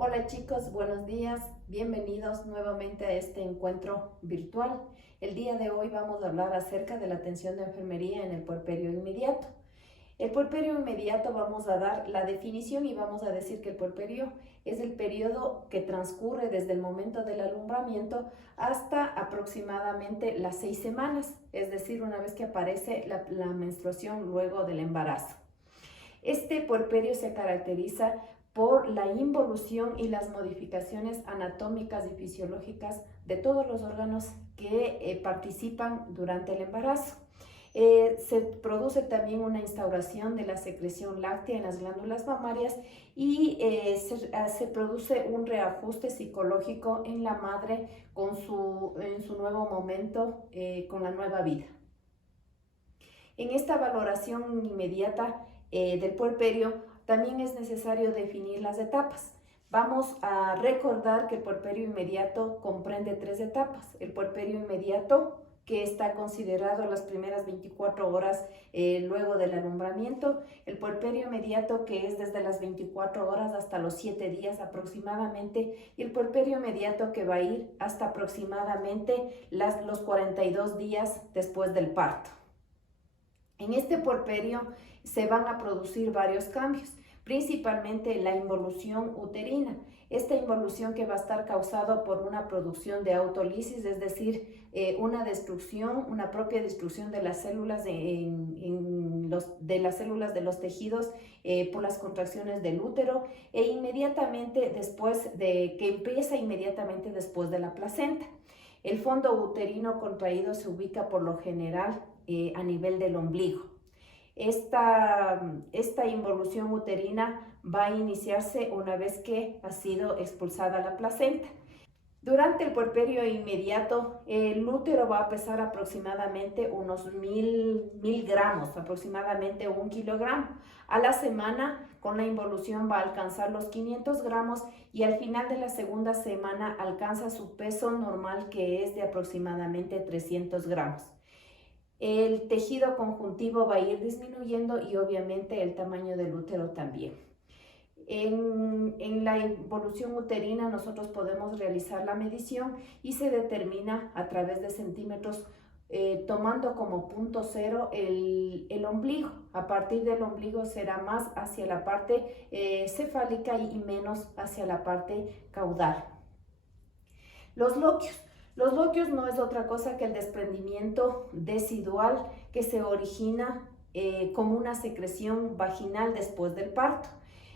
Hola chicos, buenos días, bienvenidos nuevamente a este encuentro virtual. El día de hoy vamos a hablar acerca de la atención de enfermería en el puerperio inmediato. El puerperio inmediato vamos a dar la definición y vamos a decir que el puerperio es el periodo que transcurre desde el momento del alumbramiento hasta aproximadamente las 6 semanas, es decir, una vez que aparece la menstruación luego del embarazo. Este puerperio se caracteriza por la involución y las modificaciones anatómicas y fisiológicas de todos los órganos que participan durante el embarazo. Se produce también una instauración de la secreción láctea en las glándulas mamarias y se produce un reajuste psicológico en la madre en su nuevo momento, con la nueva vida. En esta valoración inmediata del puerperio también es necesario definir las etapas. Vamos a recordar que el puerperio inmediato comprende 3 etapas. El puerperio inmediato, que está considerado las primeras 24 horas luego del alumbramiento. El puerperio inmediato, que es desde las 24 horas hasta los 7 días aproximadamente. Y el puerperio inmediato, que va a ir hasta aproximadamente los 42 días después del parto. En este puerperio se van a producir varios cambios, principalmente la involución uterina. Esta involución que va a estar causada por una producción de autolisis, es decir, una propia destrucción de las células de las células de los tejidos por las contracciones del útero que empieza inmediatamente después de la placenta. El fondo uterino contraído se ubica por lo general a nivel del ombligo. Esta involución uterina va a iniciarse una vez que ha sido expulsada la placenta. Durante el puerperio inmediato, el útero va a pesar aproximadamente unos 1000 gramos, aproximadamente 1 kilogramo. A la semana, con la involución va a alcanzar los 500 gramos y al final de la segunda semana alcanza su peso normal, que es de aproximadamente 300 gramos. El tejido conjuntivo va a ir disminuyendo y obviamente el tamaño del útero también. En la involución uterina nosotros podemos realizar la medición y se determina a través de centímetros, tomando como punto cero el ombligo. A partir del ombligo será más hacia la parte cefálica y menos hacia la parte caudal. Los loquios. Los loquios no es otra cosa que el desprendimiento decidual que se origina como una secreción vaginal después del parto.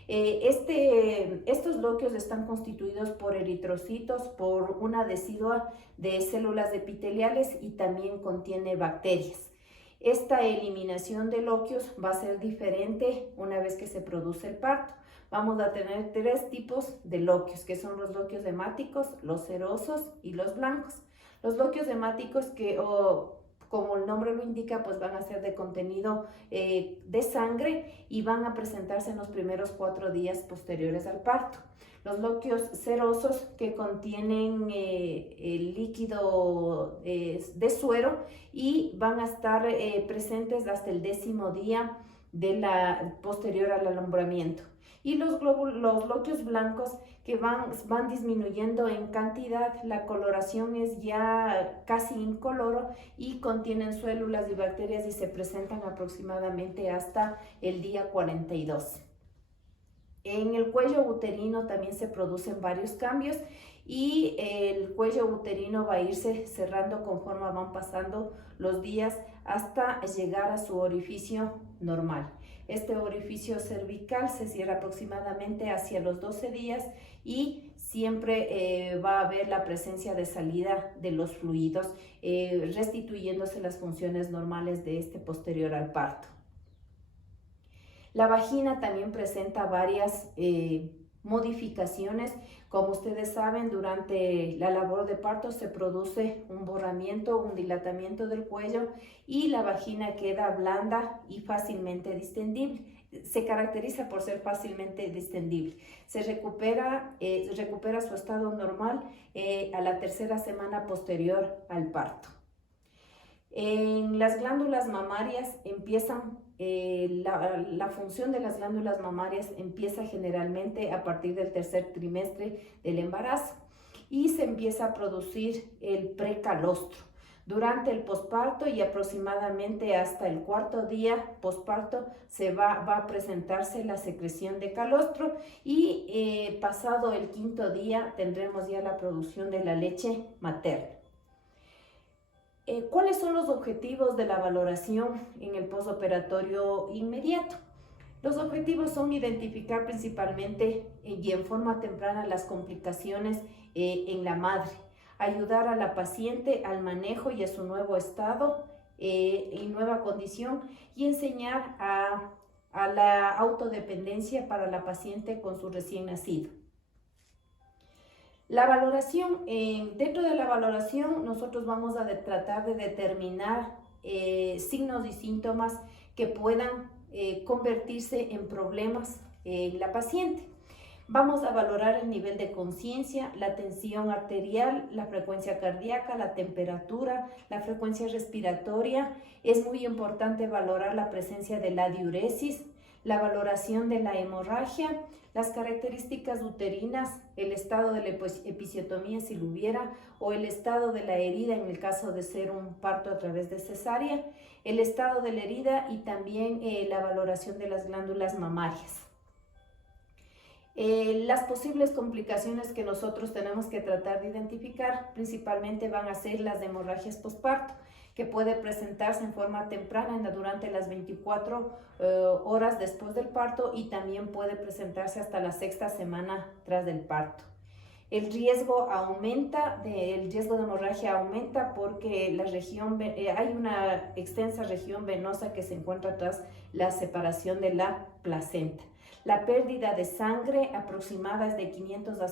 Estos loquios están constituidos por eritrocitos, por una decidua de células epiteliales y también contiene bacterias. Esta eliminación de loquios va a ser diferente una vez que se produce el parto. Vamos a tener 3 tipos de loquios, que son los loquios hemáticos, los serosos y los blancos. Los loquios hemáticos, como el nombre lo indica, pues van a ser de contenido de sangre y van a presentarse en los primeros 4 días posteriores al parto. Los loquios serosos, que contienen el líquido de suero y van a estar presentes hasta el 10º día posterior al alumbramiento. Y los loquios blancos, que van disminuyendo en cantidad, la coloración es ya casi incoloro y contienen células y bacterias y se presentan aproximadamente hasta el día 42. En el cuello uterino también se producen varios cambios y el cuello uterino va a irse cerrando conforme van pasando los días hasta llegar a su orificio normal. Este orificio cervical se cierra aproximadamente hacia los 12 días y siempre va a haber la presencia de salida de los fluidos, restituyéndose las funciones normales de este posterior al parto. La vagina también presenta varias modificaciones. Como ustedes saben, durante la labor de parto se produce un borramiento, un dilatamiento del cuello y la vagina queda blanda y fácilmente distendible. Se caracteriza por ser fácilmente distendible. Se recupera su estado normal a la 3ª semana posterior al parto. En las glándulas mamarias la función de las glándulas mamarias empieza generalmente a partir del tercer trimestre del embarazo y se empieza a producir el precalostro. Durante el posparto y aproximadamente hasta el cuarto día posparto va a presentarse la secreción de calostro y pasado el quinto día tendremos ya la producción de la leche materna. ¿Cuáles son los objetivos de la valoración en el postoperatorio inmediato? Los objetivos son identificar principalmente y en forma temprana las complicaciones en la madre, ayudar a la paciente al manejo y a su nuevo estado y nueva condición y enseñar a la autodependencia para la paciente con su recién nacido. La valoración, dentro de la valoración nosotros vamos a tratar de determinar signos y síntomas que puedan convertirse en problemas en la paciente. Vamos a valorar el nivel de conciencia, la tensión arterial, la frecuencia cardíaca, la temperatura, la frecuencia respiratoria. Es muy importante valorar la presencia de la diuresis, la valoración de la hemorragia, las características uterinas, el estado de la episiotomía si lo hubiera, o el estado de la herida en el caso de ser un parto a través de cesárea, el estado de la herida y también la valoración de las glándulas mamarias. Las posibles complicaciones que nosotros tenemos que tratar de identificar principalmente van a ser las hemorragias posparto, que puede presentarse en forma temprana durante las 24 horas después del parto y también puede presentarse hasta la sexta semana tras del parto. El riesgo de hemorragia aumenta porque hay una extensa región venosa que se encuentra tras la separación de la placenta. La pérdida de sangre aproximada es de 500 a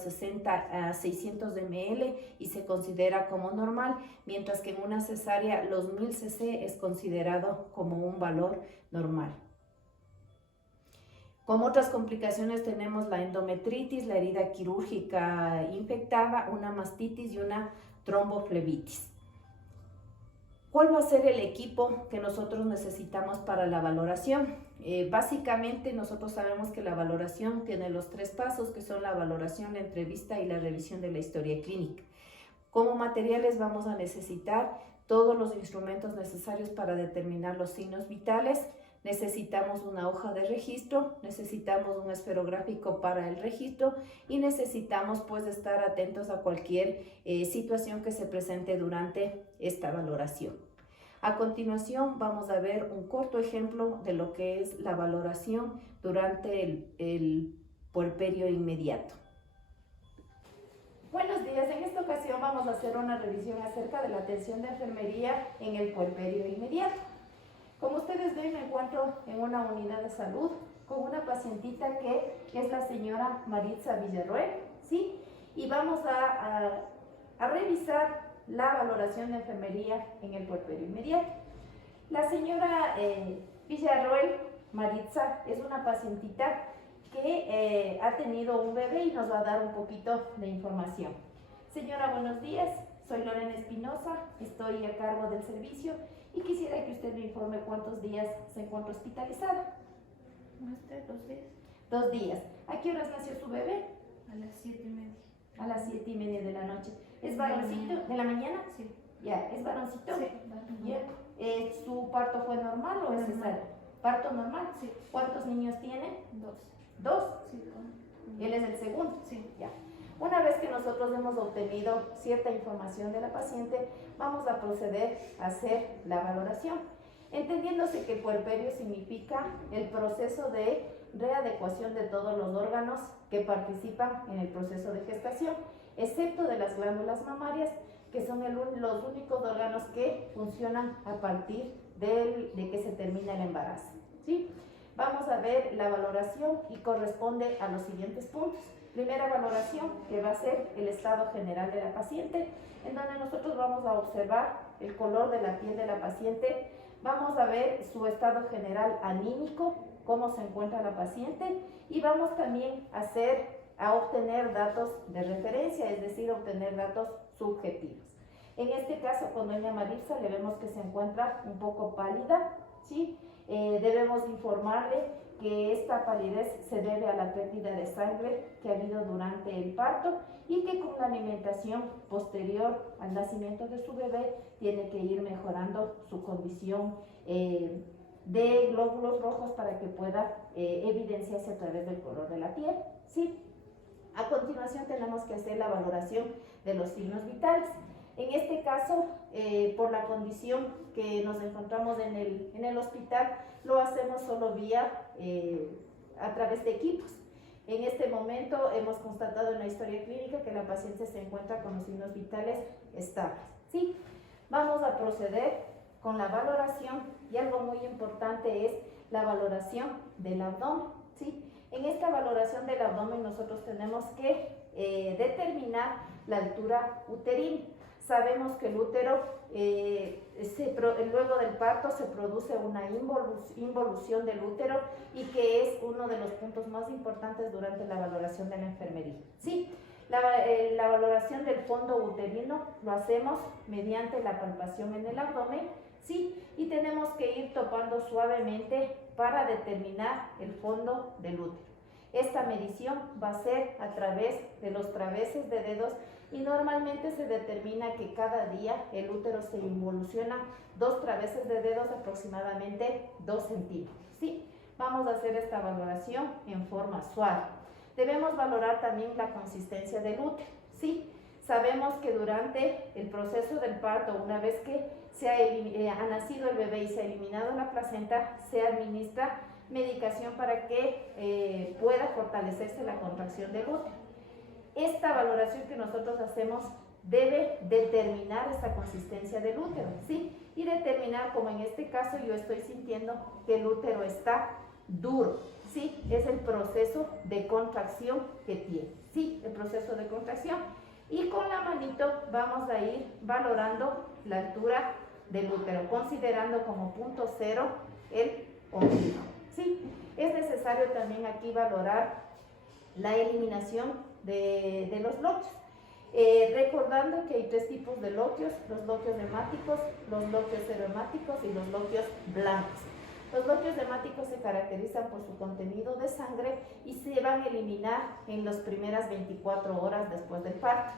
600 ml y se considera como normal, mientras que en una cesárea los 1000 cc es considerado como un valor normal. Como otras complicaciones tenemos la endometritis, la herida quirúrgica infectada, una mastitis y una tromboflebitis. ¿Cuál va a ser el equipo que nosotros necesitamos para la valoración? Básicamente nosotros sabemos que la valoración tiene los 3 pasos, que son la valoración, la entrevista y la revisión de la historia clínica. Como materiales vamos a necesitar todos los instrumentos necesarios para determinar los signos vitales. Necesitamos una hoja de registro, necesitamos un esferográfico para el registro y necesitamos pues estar atentos a cualquier situación que se presente durante esta valoración. A continuación vamos a ver un corto ejemplo de lo que es la valoración durante el puerperio inmediato. Buenos días, en esta ocasión vamos a hacer una revisión acerca de la atención de enfermería en el puerperio inmediato. Como ustedes ven, me encuentro en una unidad de salud con una pacientita que es la señora Maritza Villarroel, ¿sí? Y vamos a revisar la valoración de enfermería en el puerperio inmediato. La señora Villarroel Maritza es una pacientita que ha tenido un bebé y nos va a dar un poquito de información. Señora, buenos días. Soy Lorena Espinosa, estoy a cargo del servicio y quisiera que usted me informe cuántos días se encuentra hospitalizada. 2 días. 2 días. ¿A qué horas nació su bebé? A las 7:30. A las 7:30 de la noche. ¿Es varoncito? ¿De la mañana? Sí. Ya, ¿es varoncito? Sí, Ya. ¿Su parto fue normal o es cesárea? ¿Parto normal? Sí. ¿Cuántos niños tiene? 2. 2. Sí, ¿Él es el segundo? Sí. Ya. Una vez que nosotros hemos obtenido cierta información de la paciente, vamos a proceder a hacer la valoración. Entendiéndose que puerperio significa el proceso de readecuación de todos los órganos que participan en el proceso de gestación, excepto de las glándulas mamarias, que son los únicos órganos que funcionan a partir de que se termina el embarazo, ¿sí? Vamos a ver la valoración y corresponde a los siguientes puntos. Primera valoración, que va a ser el estado general de la paciente, en donde nosotros vamos a observar el color de la piel de la paciente, vamos a ver su estado general anímico, cómo se encuentra la paciente, y vamos también a obtener datos de referencia, es decir, obtener datos subjetivos. En este caso, con doña Maritza le vemos que se encuentra un poco pálida, ¿sí? Debemos informarle que esta palidez se debe a la pérdida de sangre que ha habido durante el parto y que con la alimentación posterior al nacimiento de su bebé tiene que ir mejorando su condición de glóbulos rojos para que pueda evidenciarse a través del color de la piel, ¿sí? A continuación tenemos que hacer la valoración de los signos vitales. En este caso, por la condición que nos encontramos en el hospital, lo hacemos solo vía a través de equipos. En este momento hemos constatado en la historia clínica que la paciente se encuentra con los signos vitales estables, ¿sí? Vamos a proceder con la valoración y algo muy importante es la valoración del abdomen, ¿sí? En esta valoración del abdomen nosotros tenemos que determinar la altura uterina. Sabemos que el útero, luego del parto se produce una involución del útero y que es uno de los puntos más importantes durante la valoración de la enfermería, ¿sí? La valoración del fondo uterino lo hacemos mediante la palpación en el abdomen, ¿sí? Y tenemos que ir topando suavemente para determinar el fondo del útero. Esta medición va a ser a través de los traveses de dedos y normalmente se determina que cada día el útero se involuciona 2 traveses de dedos, aproximadamente 2 centímetros, ¿sí? Vamos a hacer esta valoración en forma suave. Debemos valorar también la consistencia del útero, ¿sí? Sabemos que durante el proceso del parto, una vez que ha nacido el bebé y se ha eliminado la placenta, se administra medicación para que pueda fortalecerse la contracción del útero. Esta valoración que nosotros hacemos debe determinar esta consistencia del útero, ¿sí? Y determinar, como en este caso yo estoy sintiendo que el útero está duro, ¿sí? Es el proceso de contracción que tiene, ¿sí? El proceso de contracción. Y con la manito vamos a ir valorando la altura del útero, considerando como punto cero el ombligo, ¿sí? Es necesario también aquí valorar la eliminación de los loquios, recordando que hay 3 tipos de loquios: los loquios hemáticos, los loquios serohemáticos y los loquios blancos. Los loquios hemáticos se caracterizan por su contenido de sangre y se van a eliminar en las primeras 24 horas después del parto.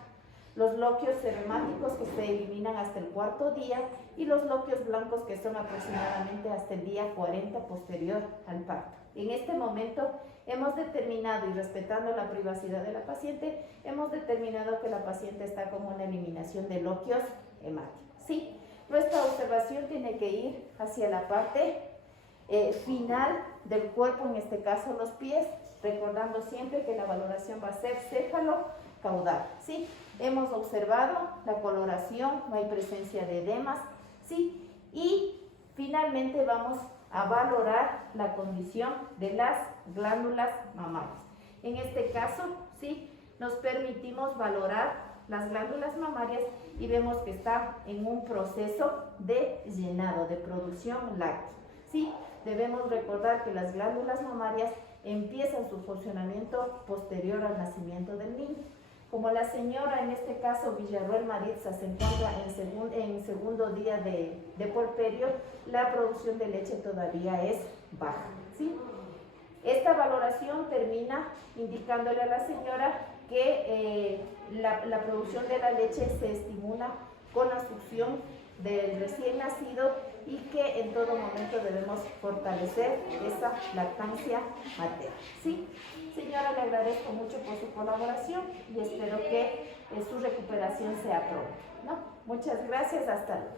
Los loquios serohemáticos que se eliminan hasta el 4.º día y los loquios blancos que son aproximadamente hasta el día 40 posterior al parto. En este momento hemos determinado, y respetando la privacidad de la paciente, hemos determinado que la paciente está con una eliminación de loquios hemáticos, ¿sí? Nuestra observación tiene que ir hacia la parte final del cuerpo, en este caso los pies, recordando siempre que la valoración va a ser céfalo-caudal, ¿sí? Hemos observado la coloración, no hay presencia de edemas, ¿sí? Y finalmente vamos a valorar la condición de las glándulas mamarias. En este caso, ¿sí? Nos permitimos valorar las glándulas mamarias y vemos que está en un proceso de llenado, de producción láctea, ¿sí? Debemos recordar que las glándulas mamarias empiezan su funcionamiento posterior al nacimiento del niño. Como la señora, en este caso Villarroel Maritza, se encuentra en segundo día de puerperio, la producción de leche todavía es baja, ¿sí? Esta valoración termina indicándole a la señora que la producción de la leche se estimula con la succión del recién nacido y que en todo momento debemos fortalecer esa lactancia materna, ¿sí? Señora, le agradezco mucho por su colaboración y espero que su recuperación sea pronta, ¿no? Muchas gracias, hasta luego.